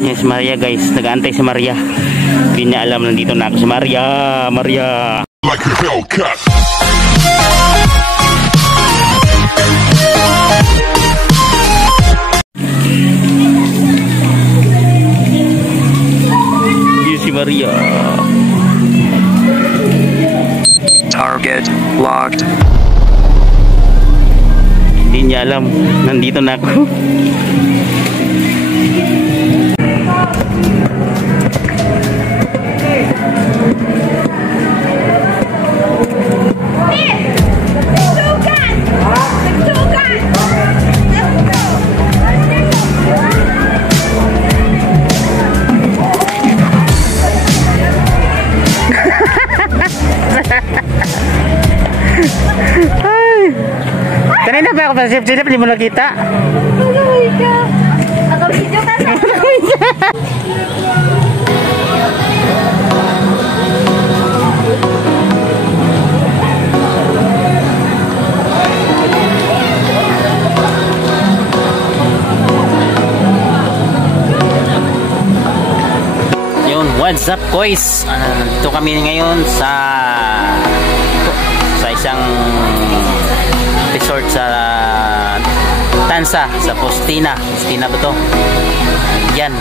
Yes, Maria guys, nag-aantay si Maria. Hindi niya alam nandito na ako si Maria. Maria. Like a Hellcat. Yes, si Maria. Target locked. Hindi niya alam nandito na ako. Kanina pa ako pa silip-silip, hindi mo nakita. Nakawi ka. Naka-video ka na. Yun, what's up guys? Dito kami ngayon sa isang resort sa Tansa, sa Postina. Postina ba to? Yan.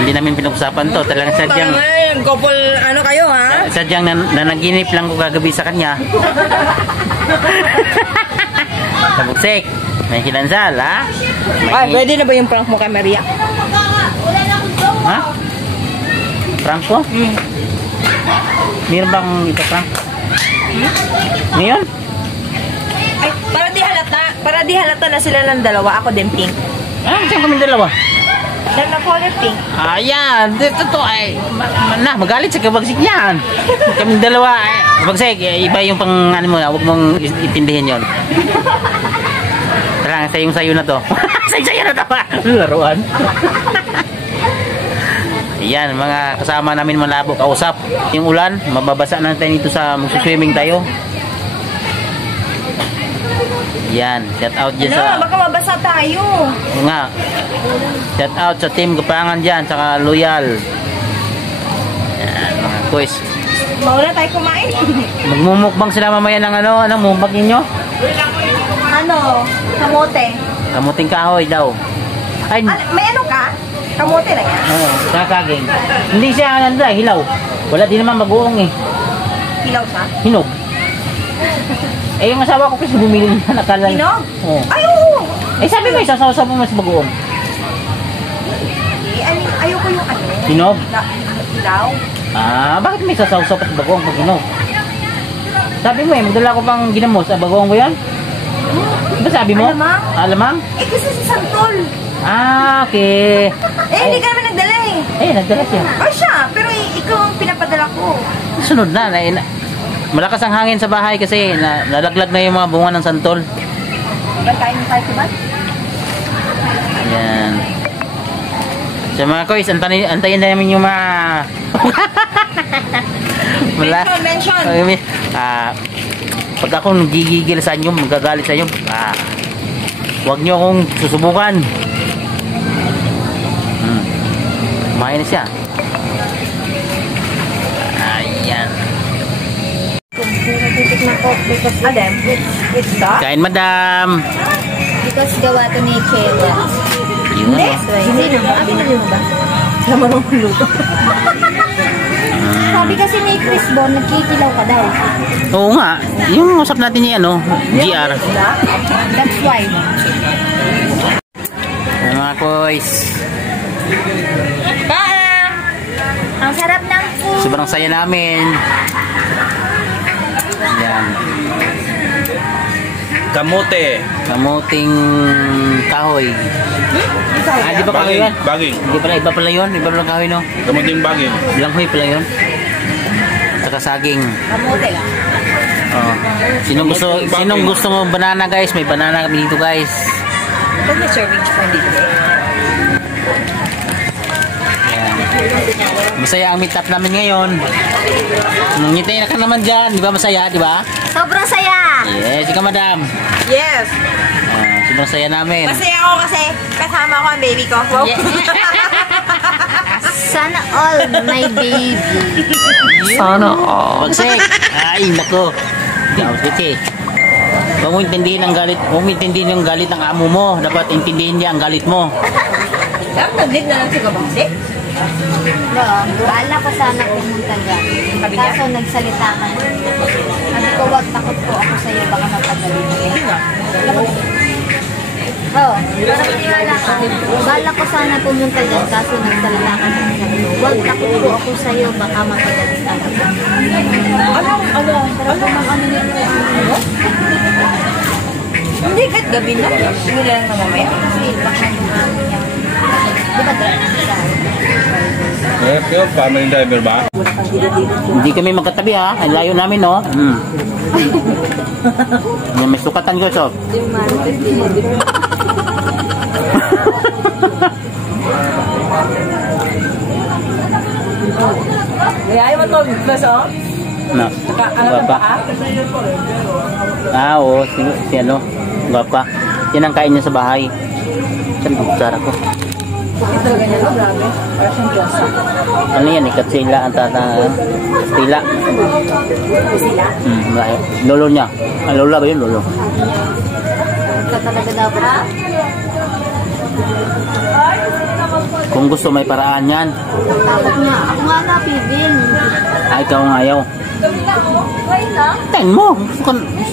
Hindi namin pinag-usapan to. Talagang sadyang Couple, ano kayo ha? sadyang nanaginip lang ko kagabi sa kanya. Kabuksik, may kilansal ha? Ay, pwede na ba yung prank mo kay Maria? Ha? Prank ko? Meron bang ipaprank? Ngayon? Ay, para di halata na sila ng dalawa. Ako din pink. Ah, saan kami dalawa? Then na color pink. Ayan, totoo ay magalit sa kabagsik niyan. Kaming dalawa ay kabagsik, iba yung pang ano mo na, huwag mong itindihin yon. Tara, sayong-sayo na to. Sayong-sayo na to. Laruan. Ayan, mga kasama namin malabo kausap. Yung ulan, mababasa na tayo dito sa magsiswimming tayo. Yan, shout out dyan Ano, sa... baka mabasa tayo. Oo nga. Shout out sa team Gapangan dyan, saka Loyal. Yan, mga quiz. Mauna tayo kumain. Magmumukbang sila mamaya ng anong mukbang ninyo? Ano? Kamote. Kamuting kahoy daw. Ay, May ano ka? Kamote na yan. oo, kakaging. Hindi siya, hilaw. Wala din naman mag-uong eh. Hilaw siya. Hinog. Eh, yung asawa ko kasi bumili na nakala. Hinog? Oo. Ay, oo. Eh, sabi mo, isasaw-saw mo mas mag-uong. Ayoko yung ano. Hinog? Hilaw. Ah, bakit may sasaw-saw pa sa bagoong pag hinog? Sabi mo eh, magdala ko pang ginamos. Bagoong mo yan? Diba sabi mo? Alamang? Alamang? Eh, kasi sa Santol. Ah, okay. Hindi ka naman nagdala eh. Eh, nagdala siya. Oh, siya. Pero ikaw ang pinapadala ko. Sunod na. Malakas ang hangin sa bahay kasi nalaglag na yung mga bunga ng santol. Ba tayo ng tayo ba? Ayan. So mga koys, antayin namin yung mga... Mention. Pag ako gigigil sa inyo, magagalit sa inyo, huwag nyo akong susubukan. Kumain na siya. Ayan. Adam, it's that? Kain, madam. Because gawa to ni Kela. Yun, Hindi. ano? Hindi naman. Pinili mo ba? Naman ang luto. Sabi kasi ni Chris Bon, nagkikilaw ka daw. Oo nga. Yung usap natin yung GR. That's why. Ayan, mga koys. Ang sarap ng food. Sobrang saya namin. Ayan. Kamote. Kamuting kahoy. Di ba kahoy yan? Baging. Hindi pala, iba pala yun. Iba pala kahoy, no? Kamuting baging. Langhoy pala yun. Saka saging. Kamote ka. Oh. Sinong gusto mo banana, guys? May banana kami dito, guys. Ito may serving spoon dito. Ayan. Masaya ang meet up namin ngayon. Ngitay na ka naman dyan. Di ba masaya, di ba? Sobrang saya. Yes, ikaw, madam. Yes. Sobrang saya namin. Masaya ako kasi kasama ko ang baby ko. Wow. Sana all my baby. Sana all. Pagsik. Ay, nako. Pagsik. Huwag mo intindihin ang galit. Huwag mo intindihin yung galit ng amo mo. Dapat intindihin niya ang galit mo. Dapat nag-live na lang sa Gabangsik. No, baala ko sana pumunta dyan. Sabi niya? Kaso nagsalita ka na. Sabi ko, wag, takot po ako sa'yo. Baka mapadali mo. Oo, para maniwala ka. Baala ko sana pumunta dyan. Kaso nagsalita ka na. Wag, takot po ako sa'yo. Baka mapadali ka. Ano? Hindi, kahit gabi na. Hindi na lang na mamaya. Kasi baka yung ano niya. Di ba siya? Yung family driver ba? Hindi kami magkatabi, ha. Ang layo namin, no. May sukatan ko, so. Yung Ayaw mo to, plus oh? Na. Guwapa. Oo. Si ano. Guwapa. Yan ang kain niya sa bahay. Saan ang kutsara ko? Ito ganyan, no? Grabe. Para siyang Diyosa. Ano yan? Katsila ang Kastila. Sila? Lolo niya. Lola ba yun? Lolo. ka talaga dapat. Kung gusto may paraan yan. Takot nga. Ako nga napibin. Ay, ikaw ang ayaw. Tain mo. Gusto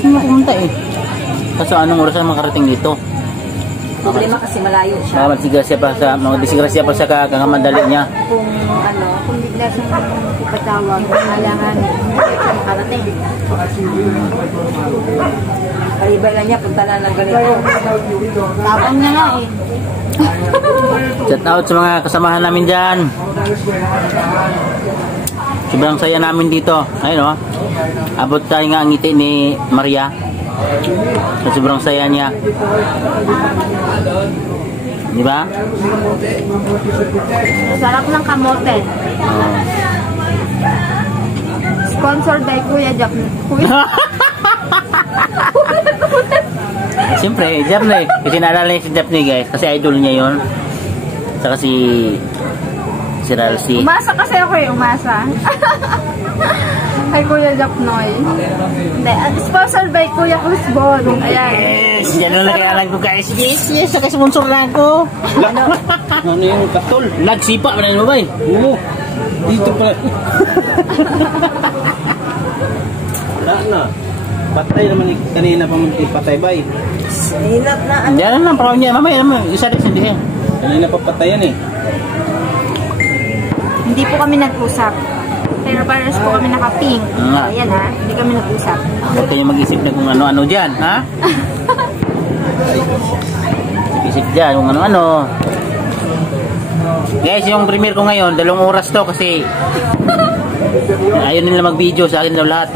mo pumunta eh. Kaso anong oras na makarating dito? Problema kasi malayo siya. Mga disgrasya pa sa kakamandali niya. Kung bigla siyang ipatawag, kailangan siya makarating. Kalibay lang niya, punta na ng ganito. Tapang niya nga eh. Shout out sa mga kasamahan namin dyan. Sobrang saya namin dito. Ayun o. Abot tayo nga ang ngiti ni Maria. So, sobrang saya niya. Di ba? Sarap ng kamote. Sponsored by Kuya Jack. Siyempre, Daphne. Kasi naalala niya si Daphne guys. Kasi idol niya yun. Saka si Ralsy. Umasa kasi ako eh, umasa. Kay Kuya Japnoy. Hindi, sponsored by Kuya Cusbon. Ayan. Yes! Yan lang nakayalan ko guys. Yes! Saka sponsor na ako. Ano yung katol? Nagsipa ba na yun ba? Oo. Dito pa. Wala na. Patay naman kanina pa magpatay bay. Hinap na. Yan lang, parang niya. Mamaya naman, isa rin hindi yan. Kanina pa patayan eh. Hindi po kami nag-usap. Pero pares po kami naka-pink. Ah. Ayan ha, hindi kami nag-usap. Huwag kayong mag-isip na kung ano-ano dyan, ha? Isip dyan kung ano-ano. Guys, yung premiere ko ngayon, 2 oras to kasi ayaw nila mag-video sa akin daw lahat.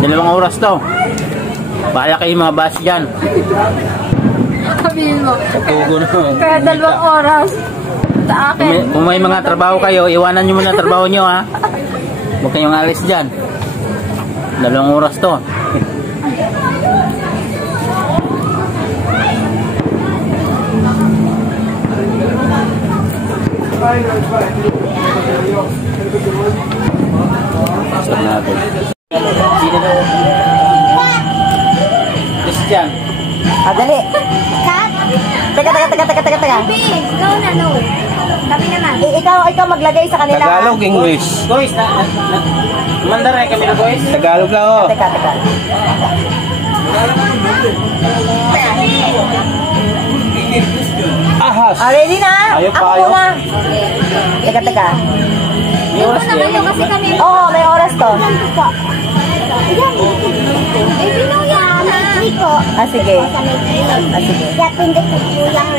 2 oras to. Bahala kayo mga boss dyan. Sabihin mo. Tugo na. Kaya 2 oras. Sa akin. Kung may mga trabaho kayo, iwanan nyo muna trabaho nyo, ha? Huwag kayong alis dyan. 2 oras to. Stop natin. Sino daw? Christian. Dali. Cut. Teka. Please, no na, no. Kami naman. Ikaw maglagay sa kanila. Tagalog, English. Guys, mandaray kami na guys. Tagalog lang oh. Teka. Ahas. Ready na? Ayaw pa, Ako ayaw. muna. Teka. May oras Naman yan. yun kasi kami. Oo, may oras to. Eh, binuya na. Ko. Sige. Sige. Pindot ko yung red.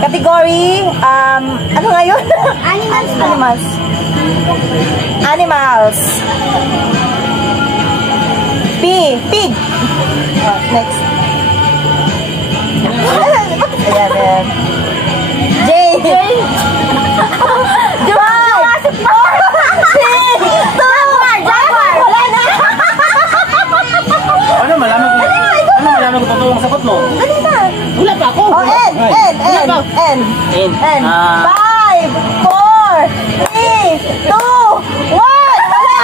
Category, ano nga yun? Animals. Animals. Pig. Next. Ayan. J. Jurassic Park. Jaguar. Wala na. Ano malaman ko totoong sagot mo? Dali na. Wala pa ako. Oh, N. N. N. 5, 4, 3, 2, 1. Wala.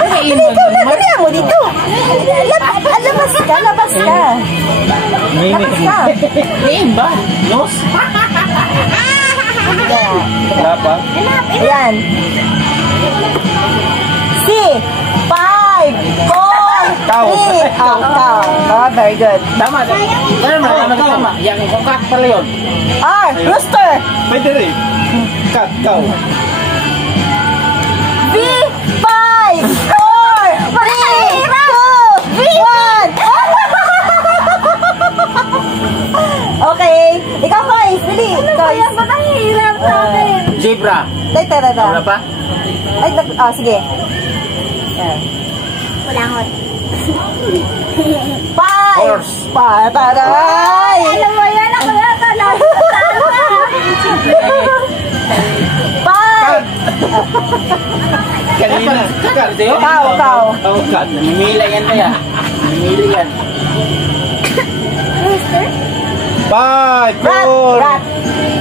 Dali mo dito. Labas ka. Name ba? Nos? Wala pa. Ayan. C. 5, 4, Cow. 3. Cow. Oh, very good. Tama. Malaman ko tama. Yang kat pala yun. R. Rooster. Pwede rin. Cat, cow. V. 5, 4, 3, 2, 1. Okay. Ikaw, guys. Dali. Guys. Mahirap sa akin. Zebra. Tara. Wala pa? Ay, sige. Wala ko. 5. Horse. Taray. Alam mo yan, ako yata lang. 5. Kanina. Cat. Cow. Cat. Namimila yan kaya. Namimili yan. 5, 4. Rat.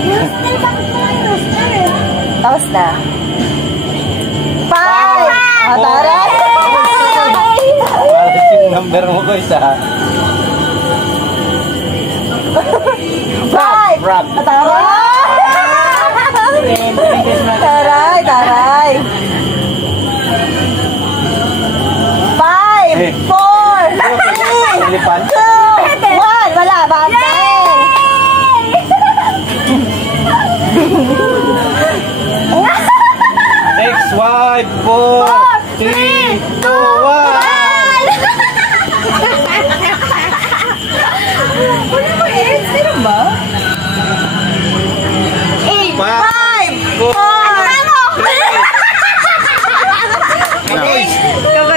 Rooster, bakit mo yung rooster? Tapos na. 5. Taray. Alas yung number mo ko isa. 5. Rat. Taray. 5, 4, 3, 2, 1. Elephant. Wala. Bantay. Next, 5, 4, 3, 2, 1.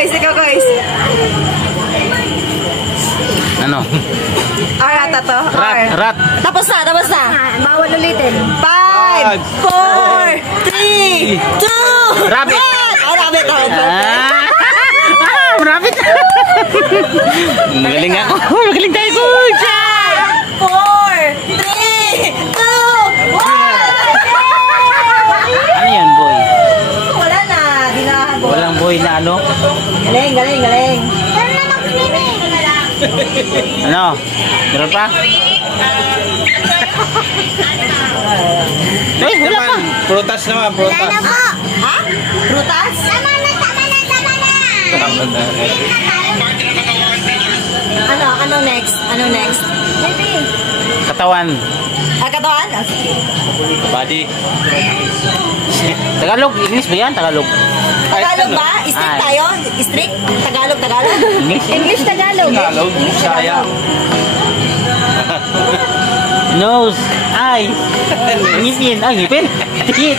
Ikaw guys. Ano? Ata to. Rat. Tapos na. Bawal ulitin. 5, 4, 3, 2, Rabbit. 1. Rabbit. Ah! lumapit. Magaling ako. Magaling tayo, coach. 4, 3, 2, 1! Ano yan, boy? Wala na. Di na habol. Walang boy na ano? Galing, galing, galing. Ano? Meron pa? Ay, wala pa. Prutas naman, prutas. Ha? Prutas? Tama na. Ano next? Ano next? Katawan. Katawan? Ah, sige. Body. Tagalog, English ba yan? Tagalog. Tagalog ba? Strict Ay. tayo? Strict? Tagalog, Tagalog? English? English, Tagalog. Tagalog, Bisaya. Nose. Ay. Ngipin. Ay, ngipin. Tikit.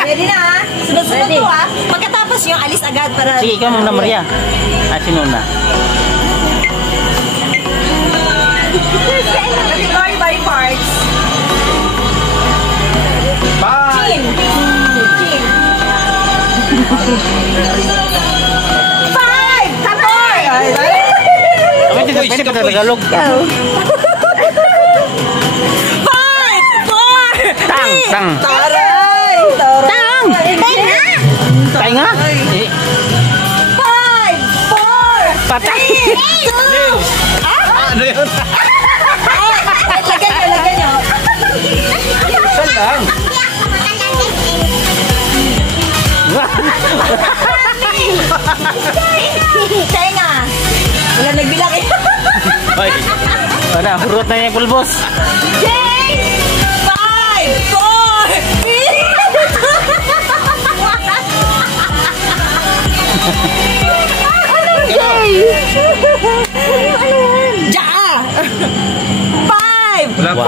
Ready na ha? Sunod-sunod to ha? Pagkatapos yung alis agad para... Sige, ikaw muna, Maria. Sino na? Category by parts. Bye! Chin. Chin. 5! Kapoy! Pwede pa Tagalog. 5! 4! Tang, tang. Taray! Tang! Tayo nga. 5! 4! Patay. 2! Ano yun? Lagyan nyo, lagyan nyo. Saan lang? Tenga! Wala nagbilang eh. Ay, Wala, hurot na yung pulbos. Jay! 5! 4! Jay? Jaa! 5! wala pa.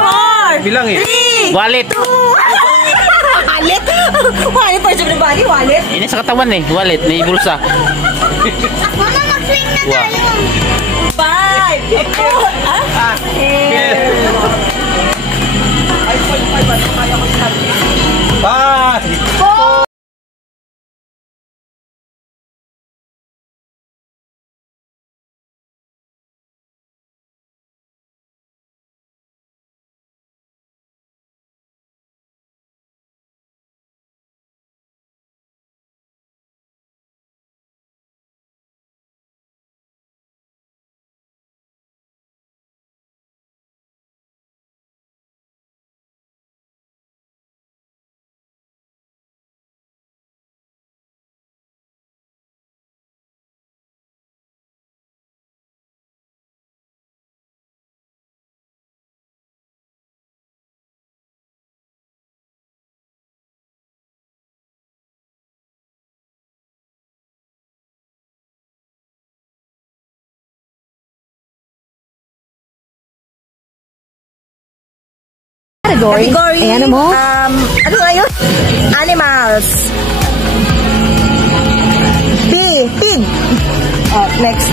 4! Bilang eh. 3! Wallet. Wallet? Wallet pa siya body? Wallet? Ini sa katawan eh. Wallet, may bulsa. Mama, mag-swing na Wow. tayo. 5! 4! Bye! Category. Ayan mo. Ano nga yun? Animals. Pig. Oh, next.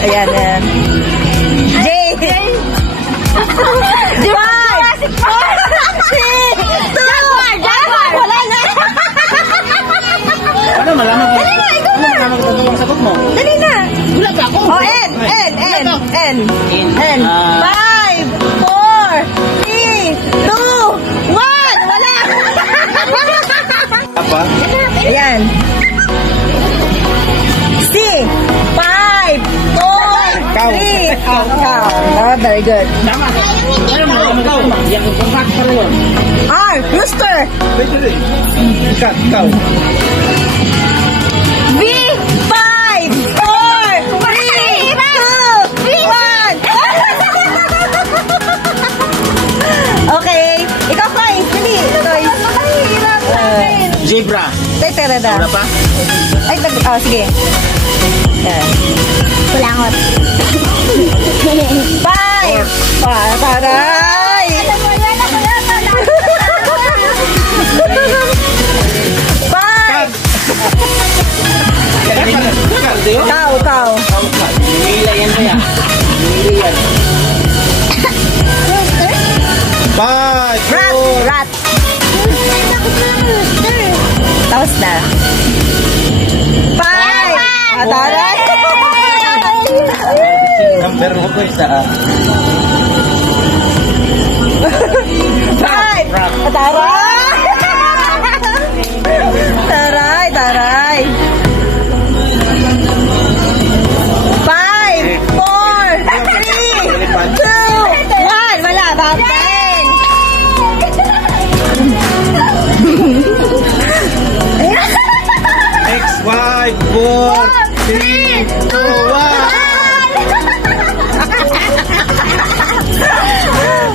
Ayan, ayan. J. Jurassic Park. 6, 2, Jaguar. Wala na. Ano, malaman ko. Dali na, ikaw na. Malaman ko ang sagot mo. Dali na. Wala pa ako. Oh, N. 5, 4, 3, 2, 1. Wala. Apa? Ayan. C. 5, 4, 3. Cow. Oh, very good. Tama. Ano, malaman ko. Yang kumpak pa rin. R. Rooster. Ikaw. V. 5, 4, 3, 2, 1. Okay. Ikaw, Koy. Dali. Koy. Zebra. Teka. Wala pa? Ay, sige. Yan. Kulangot. 5. Taray! 5. Ikaw. Nila yan kaya. Nila yan. Bye! Rat. Tapos na. Taray! Number mo ko isa. Five! Taray! Taray, taray. 5, 4, 3, 2, 1. Wala, tapin. X, Y, 4, 3, 2, 1.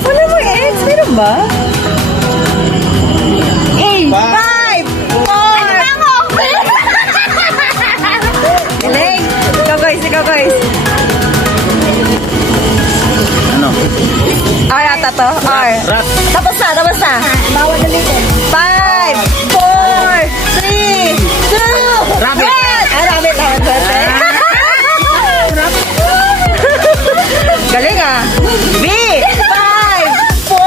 Wala mo X, meron ba? 5, 4. Galing. Ikaw guys. Ano? R ata to? R. Rat. Tapos na. Bawal na dito. 5, 4, 3, 2, 1. Rabbit. Rabbit. Galing ah. B. 5, 4,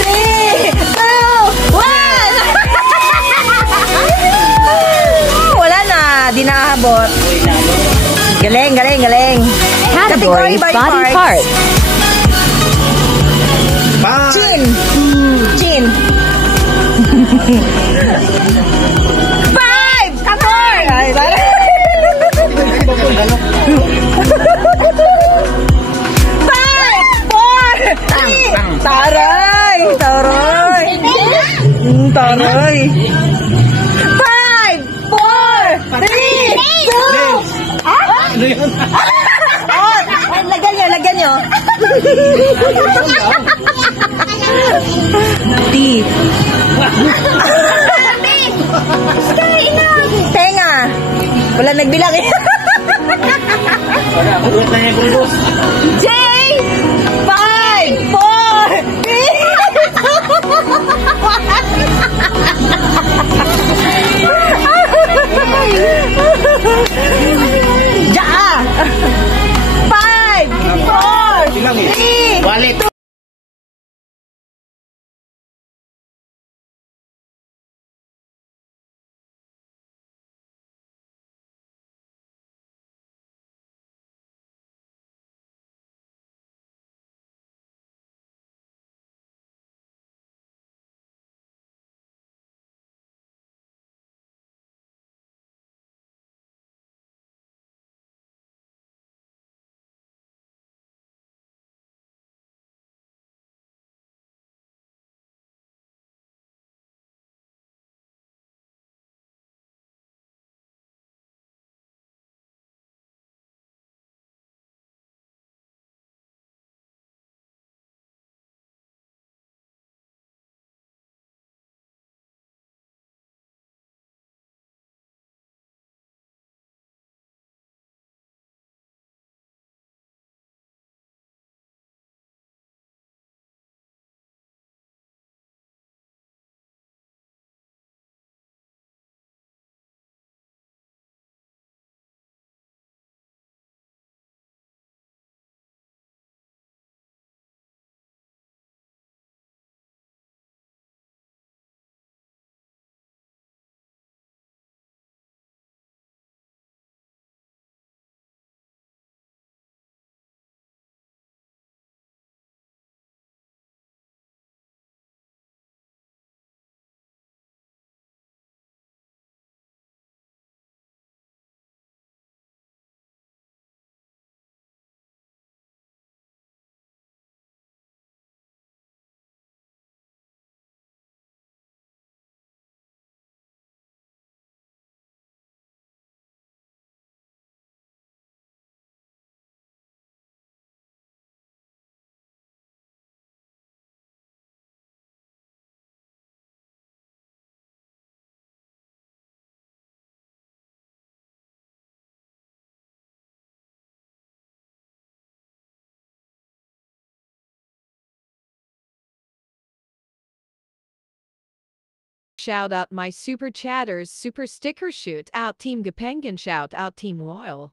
3, 2, 1. Wala na. Di nakahabot. Galing. Category body parts. Chin. 5, 4. Ay, bala. 5, 4, 3. Taray. 5, 4, 3, 2. Ano yun? Lagyan nyo. D. Tenga. Wala nagbilang eh. Wala, magulat na yung bulbos. J. 5, 4, 3. Ja. 5, 4, 3. Wallet. Shout out my super chatters, super sticker shoot out Team Gapengan, shout out Team Royal.